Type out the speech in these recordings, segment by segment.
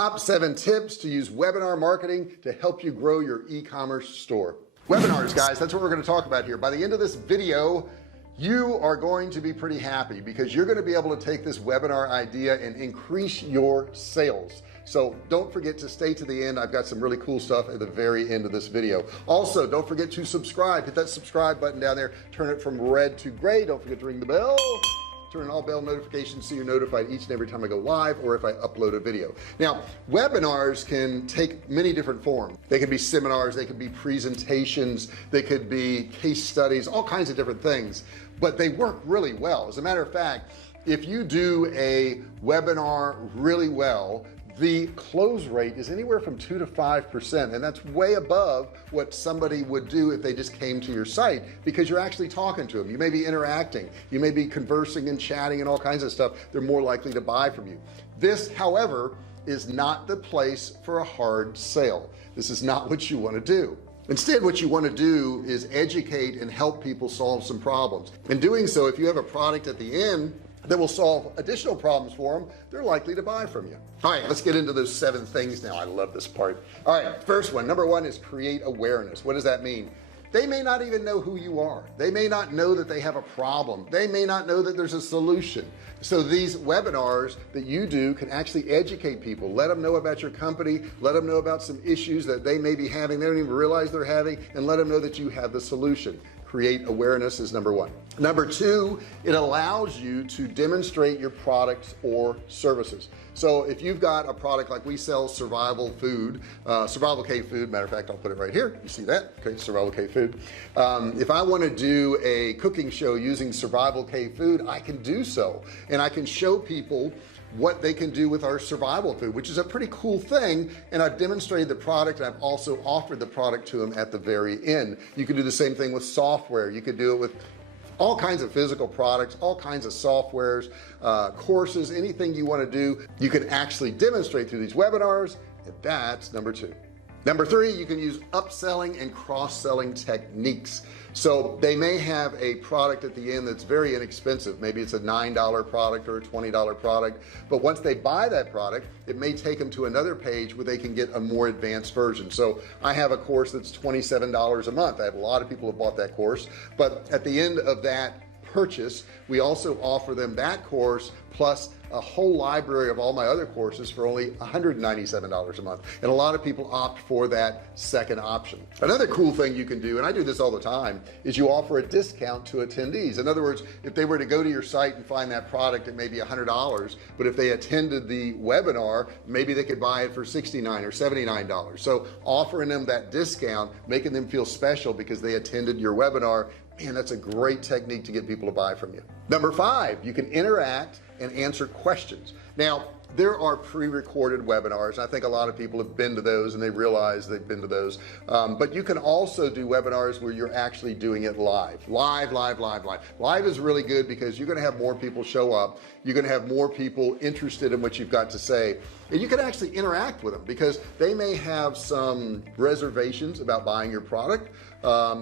Top 7 tips to use webinar marketing to help you grow your e-commerce store. Webinars, guys, that's what we're going to talk about here. By the end of this video, you are going to be pretty happy because you're going to be able to take this webinar idea and increase your sales. So don't forget to stay to the end. I've got some really cool stuff at the very end of this video. Also, don't forget to subscribe. Hit that subscribe button down there. Turn it from red to gray. Don't forget to ring the bell. Turn on all bell notifications so you're notified each and every time I go live or if I upload a video. Now, webinars can take many different forms. They can be seminars, they could be presentations, they could be case studies, all kinds of different things, but they work really well. As a matter of fact, if you do a webinar really well, the close rate is anywhere from 2 to 5%, and that's way above what somebody would do if they just came to your site, because you're actually talking to them. You may be interacting, you may be conversing and chatting and all kinds of stuff. They're more likely to buy from you. This, however, is not the place for a hard sale. This is not what you want to do. Instead, what you want to do is educate and help people solve some problems. In doing so, if you have a product at the end that will solve additional problems for them, they're likely to buy from you. All right, let's get into those 7 things now. I love this part. All right, first one, number 1 is create awareness. What does that mean? They may not even know who you are. They may not know that they have a problem. They may not know that there's a solution. So these webinars that you do can actually educate people. Let them know about your company. Let them know about some issues that they may be having they don't even realize they're having, and let them know that you have the solution. Create awareness is number 1. Number 2, it allows you to demonstrate your products or services. So if you've got a product like we sell survival food, survival cave food, matter of fact, I'll put it right here. You see that? Okay, survival cave food. If I want to do a cooking show using survival cave food, I can do so, and I can show people what they can do with our survival food, which is a pretty cool thing. And I've demonstrated the product, and I've also offered the product to them at the very end. You can do the same thing with software. You could do it with all kinds of physical products, all kinds of softwares, courses, anything you want to do, you can actually demonstrate through these webinars. And that's number 2. Number 3, you can use upselling and cross-selling techniques. So they may have a product at the end that's very inexpensive. Maybe it's a $9 product or a $20 product, but once they buy that product, it may take them to another page where they can get a more advanced version. So I have a course that's $27 a month. I have a lot of people who bought that course, but at the end of that purchase, we also offer them that course plus a whole library of all my other courses for only $197 a month. And a lot of people opt for that second option. Another cool thing you can do, and I do this all the time, is you offer a discount to attendees. In other words, if they were to go to your site and find that product at maybe $100, but if they attended the webinar, maybe they could buy it for $69 or $79. So offering them that discount, making them feel special because they attended your webinar, man, that's a great technique to get people to buy from you. Number 5, you can interact and answer questions. Now, there are pre-recorded webinars. I think a lot of people have been to those and they realize they've been to those, but you can also do webinars where you're actually doing it live. Live is really good because you're going to have more people show up. You're going to have more people interested in what you've got to say, and you can actually interact with them because they may have some reservations about buying your product.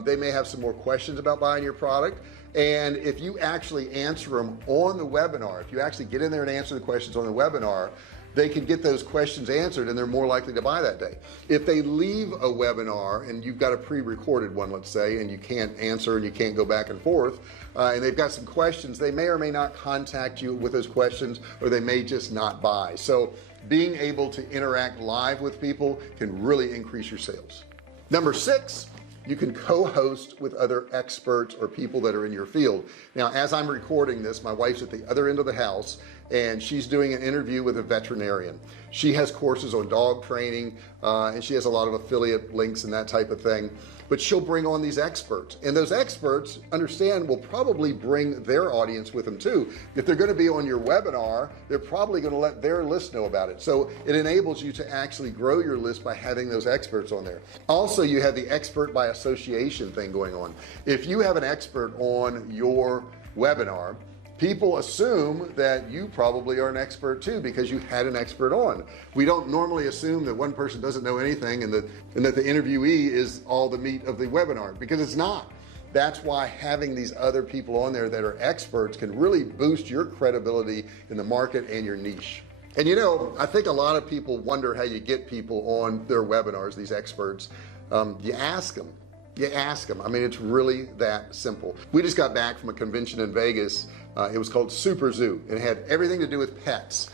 They may have some more questions about buying your product. And if you actually answer them on the webinar, if you actually get in there and answer the questions on the webinar, they can get those questions answered and they're more likely to buy that day. If they leave a webinar and you've got a pre-recorded one, let's say, and you can't answer and you can't go back and forth, and they've got some questions, they may or may not contact you with those questions, or they may just not buy. So being able to interact live with people can really increase your sales. Number 6, you can co-host with other experts or people that are in your field. Now, as I'm recording this, my wife's at the other end of the house and she's doing an interview with a veterinarian. She has courses on dog training, and she has a lot of affiliate links and that type of thing, but she'll bring on these experts, and those experts, understand, will probably bring their audience with them too. If they're going to be on your webinar, they're probably going to let their list know about it. So it enables you to actually grow your list by having those experts on there. Also, you have the expert by association thing going on. If you have an expert on your webinar, people assume that you probably are an expert too because you had an expert on. We don't normally assume that one person doesn't know anything and that the interviewee is all the meat of the webinar, because it's not. That's why having these other people on there that are experts can really boost your credibility in the market and your niche. And you know, I think a lot of people wonder how you get people on their webinars, these experts. You ask them. I mean, it's really that simple. We just got back from a convention in Vegas. It was called Super Zoo, and it had everything to do with pets.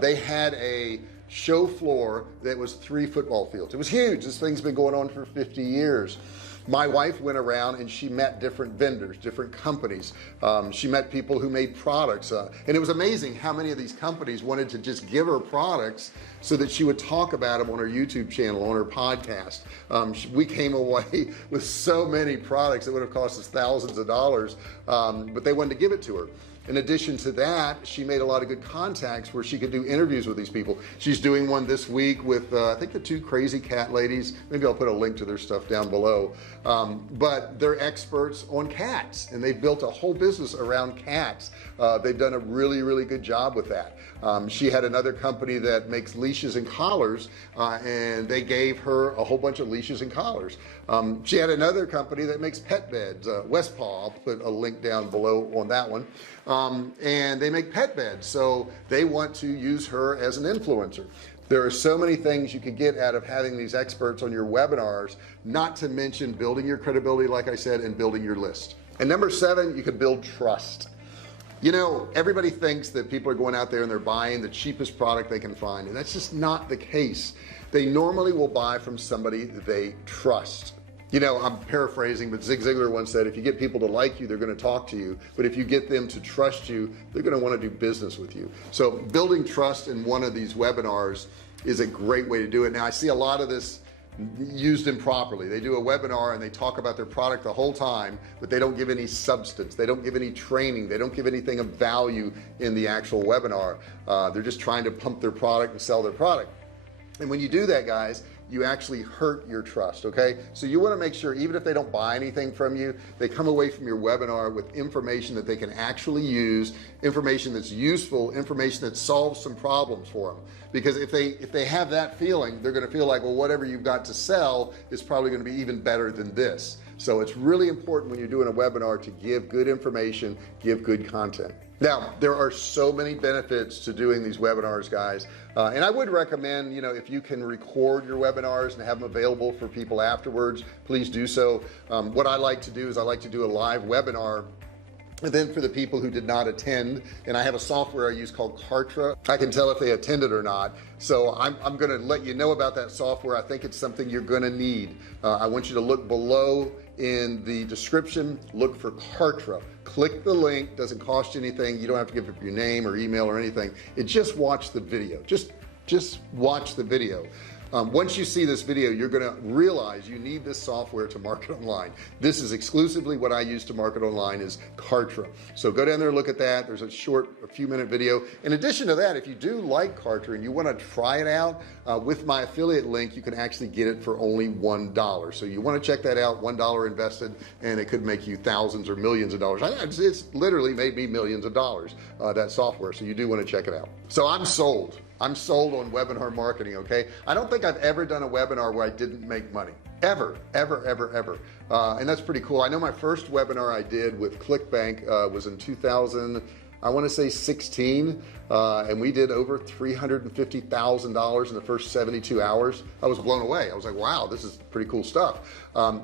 They had a show floor that was 3 football fields. It was huge. This thing's been going on for 50 years. My wife went around and she met different vendors, different companies. She met people who made products, and it was amazing how many of these companies wanted to just give her products so that she would talk about them on her YouTube channel, on her podcast. We came away with so many products that would have cost us thousands of dollars, but they wanted to give it to her. In addition to that, she made a lot of good contacts where she could do interviews with these people. She's doing one this week with I think the 2 crazy cat ladies. Maybe I'll put a link to their stuff down below, but they're experts on cats, and they've built a whole business around cats. They've done a really good job with that. She had another company that makes leashes and collars, and they gave her a whole bunch of leashes and collars. She had another company that makes pet beds, Westpaw. I'll put a link down below on that one. And they make pet beds, so they want to use her as an influencer. There are so many things you could get out of having these experts on your webinars, not to mention building your credibility, like I said, and building your list. And number 7, you could build trust. You know, everybody thinks that people are going out there and they're buying the cheapest product they can find, and that's just not the case. They normally will buy from somebody that they trust. You know, I'm paraphrasing, but Zig Ziglar once said, if you get people to like you, they're going to talk to you, but if you get them to trust you, they're going to want to do business with you. So building trust in one of these webinars is a great way to do it. Now, I see a lot of this used improperly. They do a webinar and they talk about their product the whole time, but they don't give any substance, they don't give any training, they don't give anything of value in the actual webinar. They're just trying to pump their product and sell their product. And when you do that, guys, you actually hurt your trust. Okay, so you want to make sure, even if they don't buy anything from you, they come away from your webinar with information that they can actually use, information that's useful, information that solves some problems for them. Because if they have that feeling, they're going to feel like, well, whatever you've got to sell is probably going to be even better than this. So it's really important when you're doing a webinar to give good information, give good content. Now, there are so many benefits to doing these webinars, guys, and I would recommend, you know, if you can record your webinars and have them available for people afterwards, please do so. What I like to do is I like to do a live webinar, and then for the people who did not attend, and I have a software I use called Kartra, I can tell if they attended or not. So I'm going to let you know about that software. I think it's something you're going to need. I want you to look below in the description, look for Kartra. Click the link, doesn't cost you anything. You don't have to give up your name or email or anything. Just watch the video. Just watch the video. Once you see this video, you're going to realize you need this software to market online. This is exclusively what I use to market online, is Kartra. So go down there and look at that. There's a few minute video. In addition to that, if you do like Kartra and you want to try it out, with my affiliate link, you can actually get it for only $1. So you want to check that out. $1 invested, and it could make you thousands or millions of dollars. It's literally made me millions of dollars, that software. So you do want to check it out. So I'm sold on webinar marketing. Okay, I don't think I've ever done a webinar where I didn't make money, ever. And that's pretty cool. I know my first webinar I did with ClickBank was in 2000, I want to say 16, and we did over $350,000 in the first 72 hours. I was blown away. I was like, wow, this is pretty cool stuff.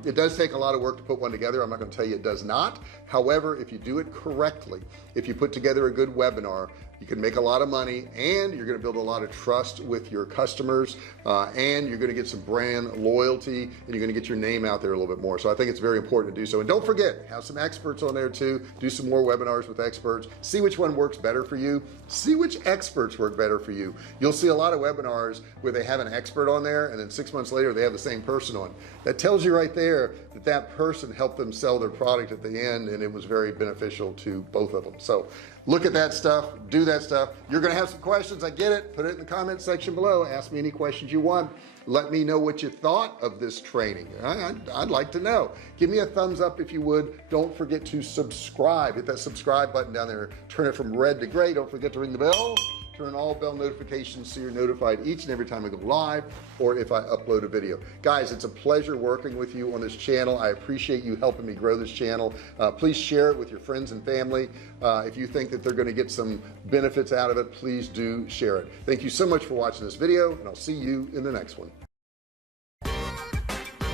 It does take a lot of work to put one together. I'm not going to tell you it does not. However, if you do it correctly, if you put together a good webinar, you can make a lot of money, and you're going to build a lot of trust with your customers, and you're going to get some brand loyalty, and you're going to get your name out there a little bit more. So I think it's very important to do so. And don't forget, have some experts on there too. Do some more webinars with experts. See which one works better for you. See which experts work better for you. You'll see a lot of webinars where they have an expert on there, and then 6 months later they have the same person on. That tells you right there that that person helped them sell their product at the end, and it was very beneficial to both of them. So look at that stuff, do that stuff. You're going to have some questions. I get it. Put it in the comment section below. Ask me any questions you want. Let me know what you thought of this training. I'd like to know. Give me a thumbs up if you would. Don't forget to subscribe. Hit that subscribe button down there. Turn it from red to gray. Don't forget to ring the bell turn on all bell notifications so you're notified each and every time I go live or if I upload a video. Guys, it's a pleasure working with you on this channel. I appreciate you helping me grow this channel. Please share it with your friends and family. If you think that they're going to get some benefits out of it, please do share it. Thank you so much for watching this video, and I'll see you in the next one.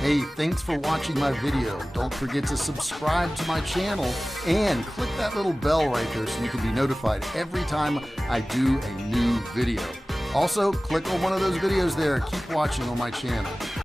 Hey, thanks for watching my video. Don't forget to subscribe to my channel and click that little bell right there so you can be notified every time I do a new video. Also, click on one of those videos there. Keep watching on my channel.